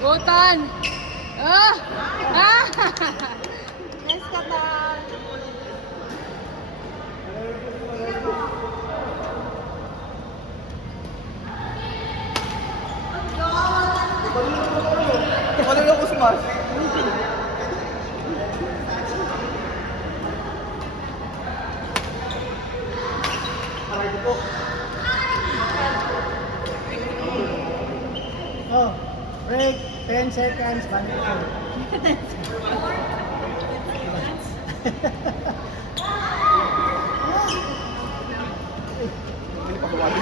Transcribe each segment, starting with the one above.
Gutan! Ah! Ah! Nice ka na! Malulong ko smash. Aray ko. Oh, break. 10 seconds. Balik ko. Hindi pa kumali.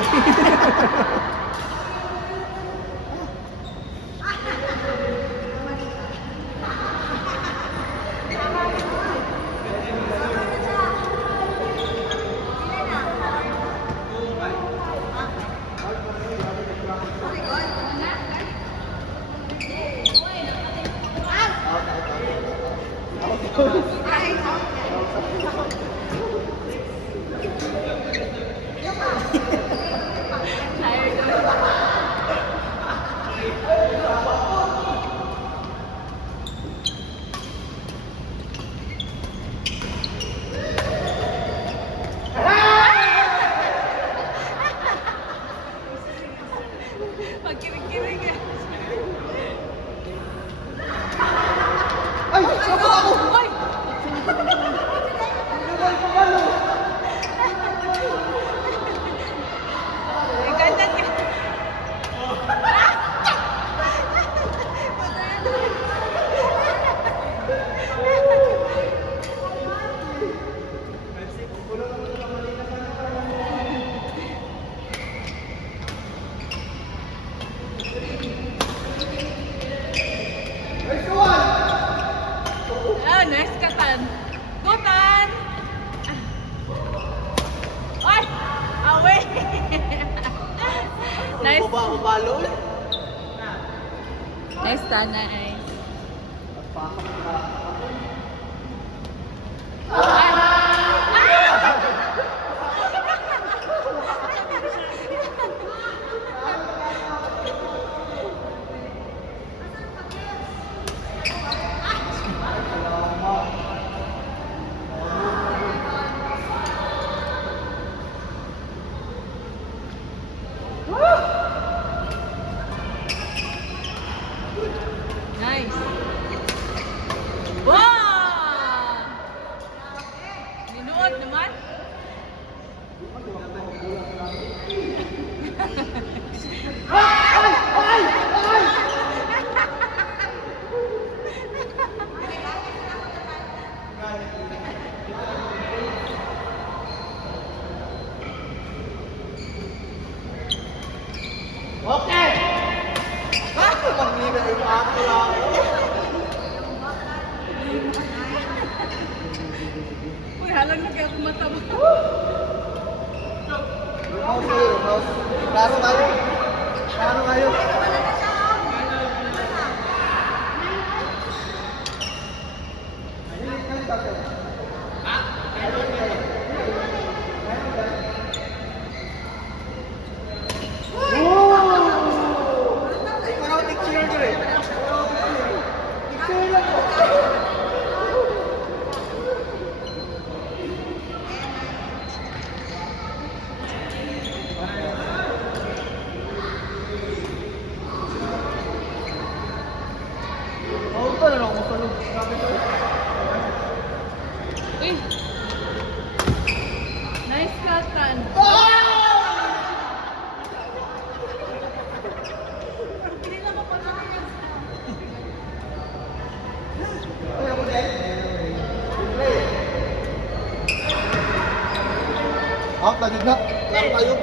Pagkirig-kirig eh. Ay! Ako! Ako! Ay! Ay, ganda ka. Ah, nice katan. Gutan! Ay! Away! Nice. Balo? Nice tana ay. Nice. Wow! Ninuot naman. Okay! Manghina yung ako lang. Uy, halang na kaya kumataba. Rumaw sa'yo, rumaw. Klaro kayo. Klaro kayo. Ikaw picture ko rin. Picture lang ko. Oh, ito na lang ako tulog. Grabe to. Uy! Nice katan. Ay, ako din. Play. Out na din na. Klaro kayo.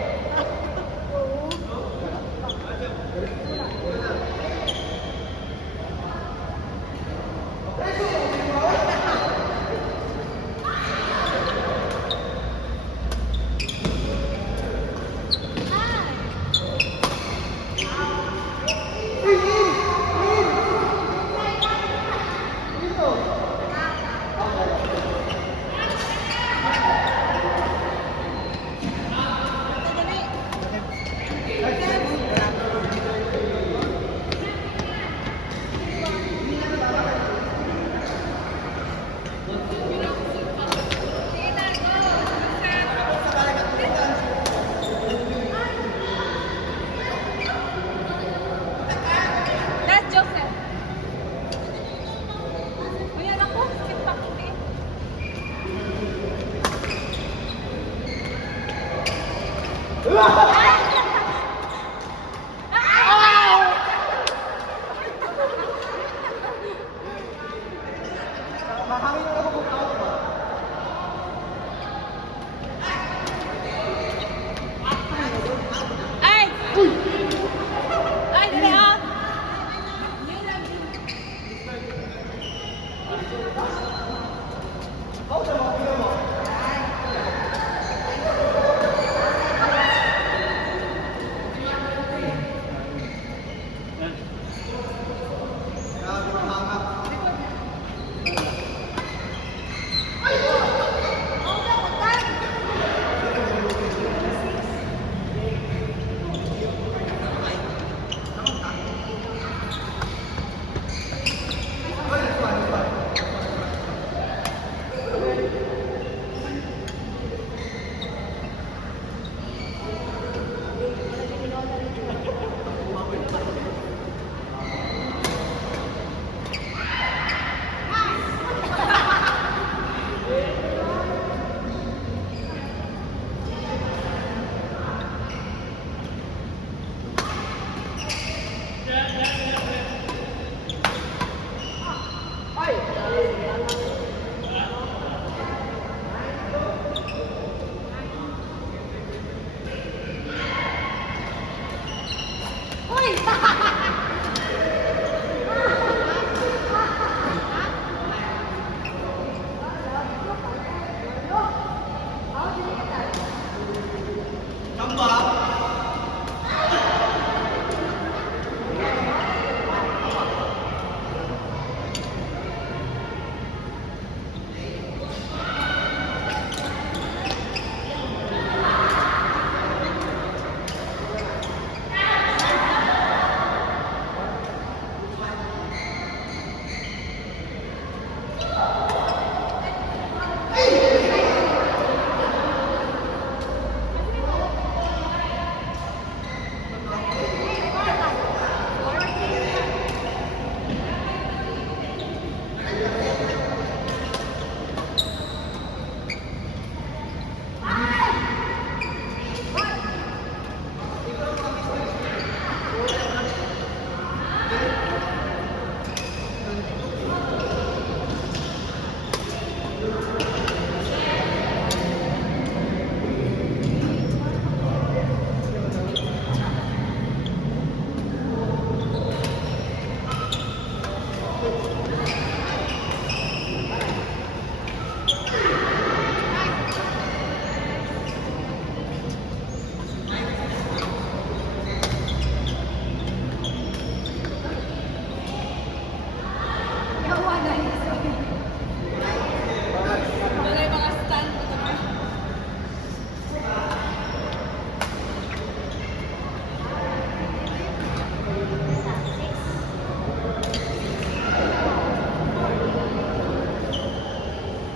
Wala yung mga stand.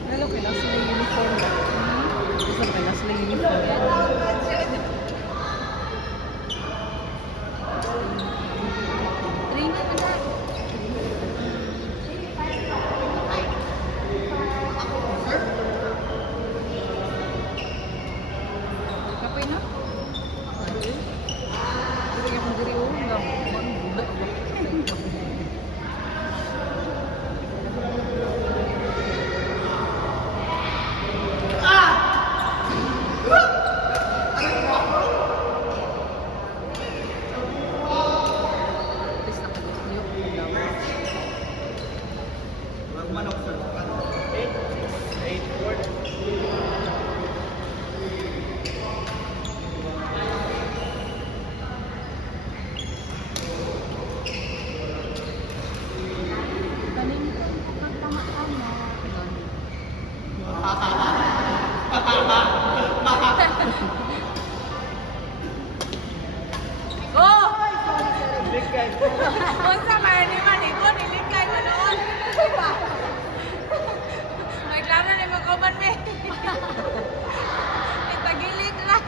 Lalo kailang sila yung uniform. Gusto kailang sila yung uniform. Training mo na. Kapay na? Hindi akong diri o. Budak ba? Please na kayo. Yung daw. Magmanok sir. 8, 4. Kanin ko, tama-tama. Go! Unsa man ni Manikon, ilikay mo noon. Diba? May klaro ni magkuman me. Itagilit lang.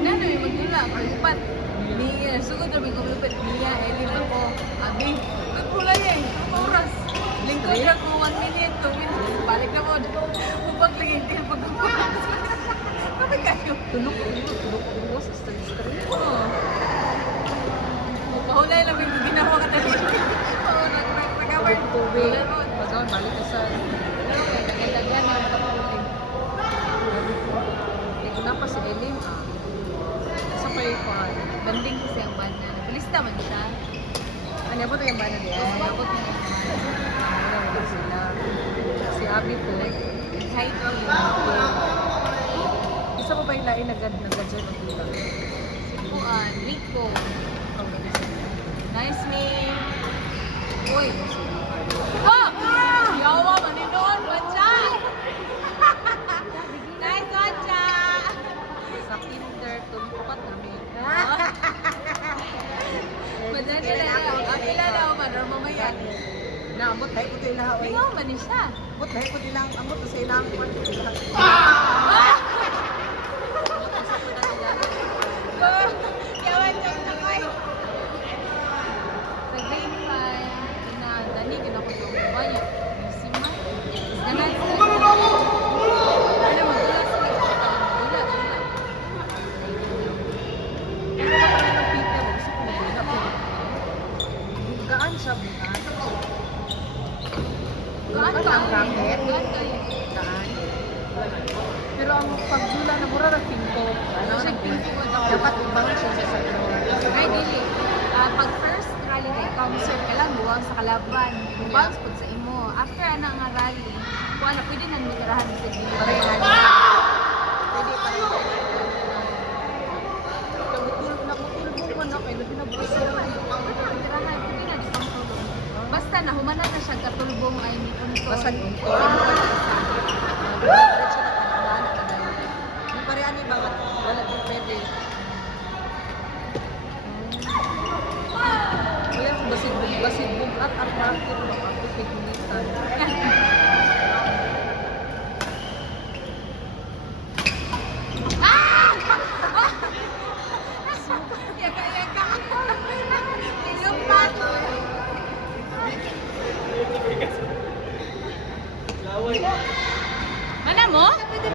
Nano yung magdula, pag-upat. Niya, sugod na may kumupit. Niya, elim ako. Abi, magkulay eh. Ang oras. Lingkod na ko 1 minute, 2 minutes. Balik na mo. Upag lagi din pag-upat. Kapag kayo. Tulog sa street. Oo. Pahulay lang yung ginawa ka dali. Oo, nag-recover. Tubig. Laro. Pagkawan, balik ka sa... Laro, nagandagyan na ang kapatid. Hindi ko na pa si Elim. Sa pay ko. Banding kasi ang banda. Nagulista man siya. Ano po yung bana niya? Abot na yung banda. Wala sila. Si Abby po. Hi to you. Isa pa ba yung lain nag-adjust ng bilang? Sipuan, Rico. Nice name. Uy. Oh! Yawa, maninoon. Watcha! Nice watcha! Sa kinder, tumpat namin. Madali na lang. Apila na ako man. Or mamaya. Naamot tayo ko ito ilahaw. Tingnan mo ni siya. Amot tayo ko ilang amot sa ilang kwan. Yawan siya na kayo. Sa grade 5, dani kinako sa ubaya. Sima. Ganun sila. Alam mo, dula sila. Dula. Ano ba kami ng pita? Gusto ko na ko. Gaan siya, bukan. Gaan ka. Ang racket. Gaan kayo. Gaan. Pero ang pagdula na mura ng pinto, ano, Siya pinto daw. dapat ibang siya sa floor. Ay, dili. Pag first rally kay concert ka lang, buwang sa kalaban. Bounce pag sa imo. After ana nga rally, kuha na, pwede na nitirahan sa gilid. Parehan.